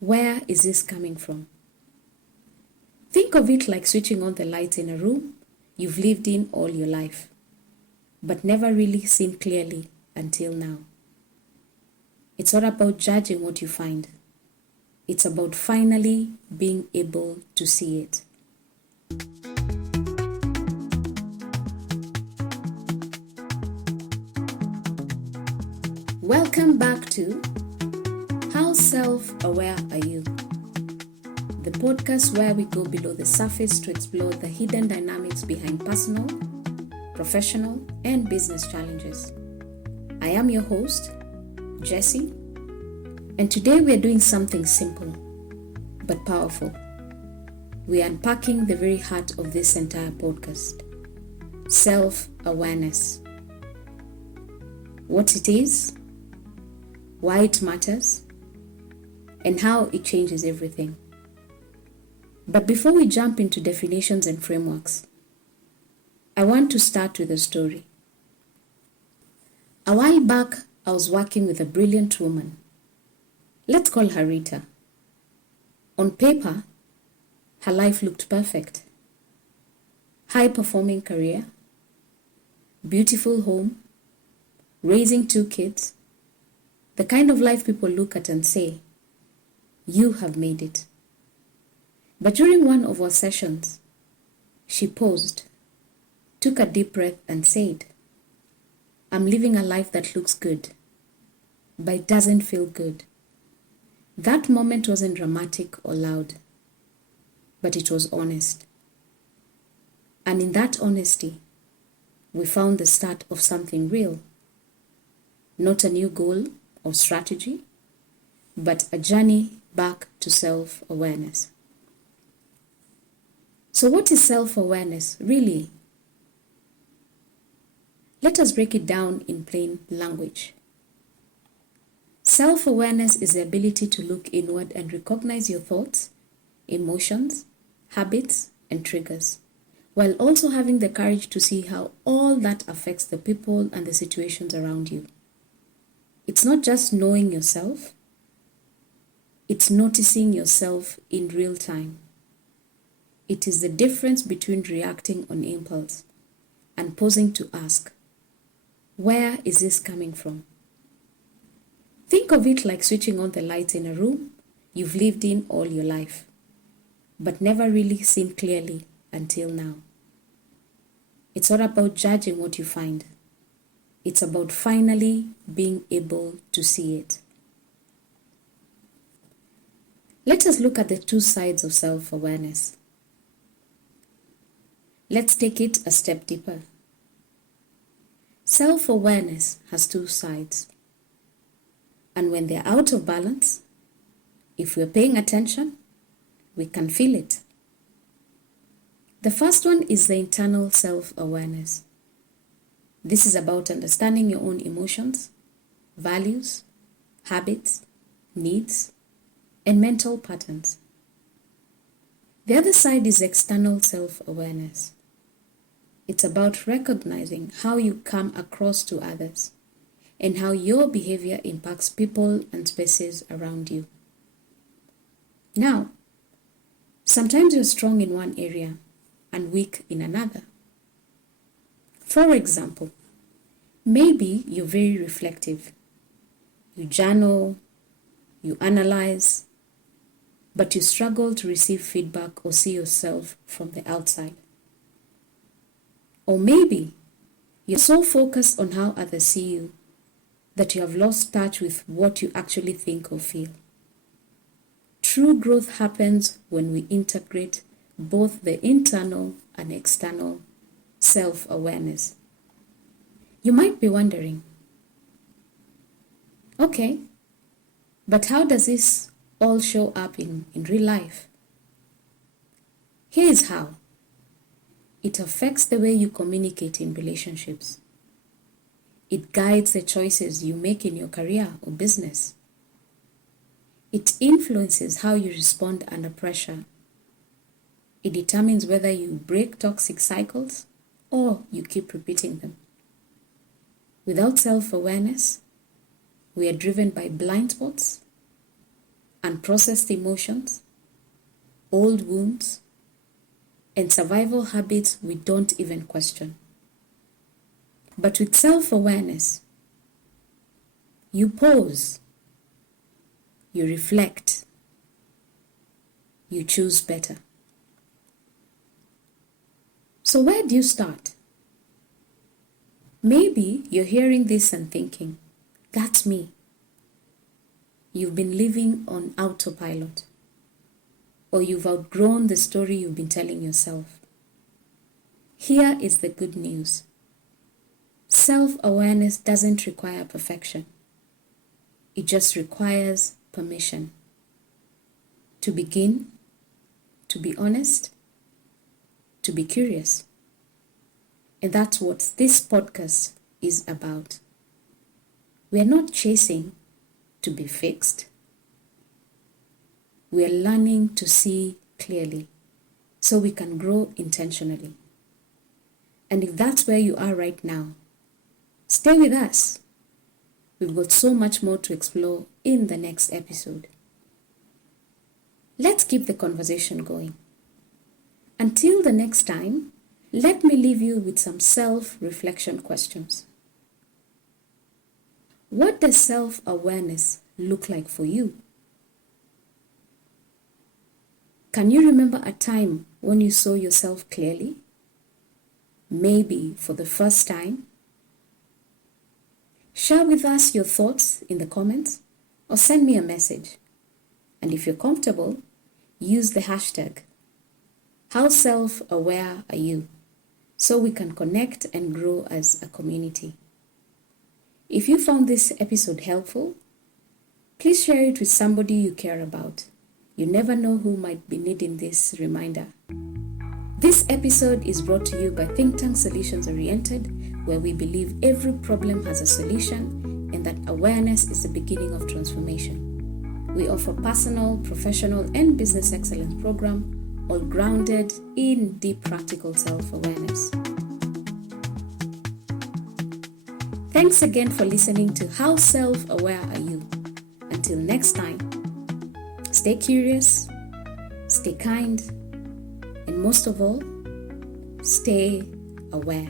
Where is this coming from? Think of it like switching on the lights in a room you've lived in all your life, but never really seen clearly until now. It's not about judging what you find. It's about finally being able to see it. Welcome back to How Self-Aware Are You? The podcast where we go below the surface to explore the hidden dynamics behind personal, professional, and business challenges. I am your host, Jessie, and today we are doing something simple but powerful. We are unpacking the very heart of this entire podcast, self-awareness. What it is, why it matters, and how it changes everything. But before we jump into definitions and frameworks, I want to start with a story. A while back, I was working with a brilliant woman. Let's call her Rita. On paper, her life looked perfect. High-performing career, beautiful home, raising 2 kids, the kind of life people look at and say, "You have made it." But during one of our sessions, she paused, took a deep breath and said, "I'm living a life that looks good, but it doesn't feel good." That moment wasn't dramatic or loud, but it was honest. And in that honesty, we found the start of something real. Not a new goal or strategy, but a journey back to self-awareness. So what is self-awareness really? Let us break it down in plain language. Self-awareness is the ability to look inward and recognize your thoughts, emotions, habits, and triggers, while also having the courage to see how all that affects the people and the situations around you. It's not just knowing yourself, it's noticing yourself in real time. It is the difference between reacting on impulse and pausing to ask, where is this coming from? Think of it like switching on the lights in a room you've lived in all your life, but never really seen clearly until now. It's not about judging what you find. It's about finally being able to see it. Let us look at the two sides of self-awareness. Let's take it a step deeper. Self-awareness has two sides. And when they're out of balance, if we're paying attention, we can feel it. The first one is the internal self-awareness. This is about understanding your own emotions, values, habits, needs, and mental patterns. The other side is external self-awareness. It's about recognizing how you come across to others and how your behavior impacts people and spaces around you. Now, sometimes you're strong in one area and weak in another. For example, maybe you're very reflective. You journal, you analyze, but you struggle to receive feedback or see yourself from the outside. Or maybe you're so focused on how others see you that you have lost touch with what you actually think or feel. True growth happens when we integrate both the internal and external self-awareness. You might be wondering, okay, but how does this all show up in real life? Here is how. It affects the way you communicate in relationships. It guides the choices you make in your career or business. It influences how you respond under pressure. It determines whether you break toxic cycles or you keep repeating them. Without self-awareness, we are driven by blind spots, unprocessed emotions, old wounds, and survival habits we don't even question. But with self-awareness, you pause, you reflect, you choose better. So where do you start? Maybe you're hearing this and thinking, that's me. You've been living on autopilot, or you've outgrown the story you've been telling yourself. Here is the good news. Self-awareness doesn't require perfection. It just requires permission to begin, to be honest, to be curious. And that's what this podcast is about. We're not chasing to be fixed. We're learning to see clearly so we can grow intentionally. And if that's where you are right now, stay with us. We've got so much more to explore in the next episode. Let's keep the conversation going. Until the next time, let me leave you with some self-reflection questions. What does self-awareness look like for you? Can you remember a time when you saw yourself clearly? Maybe for the first time? Share with us your thoughts in the comments or send me a message. And if you're comfortable, use the hashtag. How self-aware are you? So we can connect and grow as a community. If you found this episode helpful, please share it with somebody you care about. You never know who might be needing this reminder. This episode is brought to you by Think Tank Solutions Oriented, where we believe every problem has a solution and that awareness is the beginning of transformation. We offer personal, professional, and business excellence program, all grounded in deep practical self-awareness. Thanks again for listening to How Self-Aware Are You? Until next time, stay curious, stay kind, and most of all, stay aware.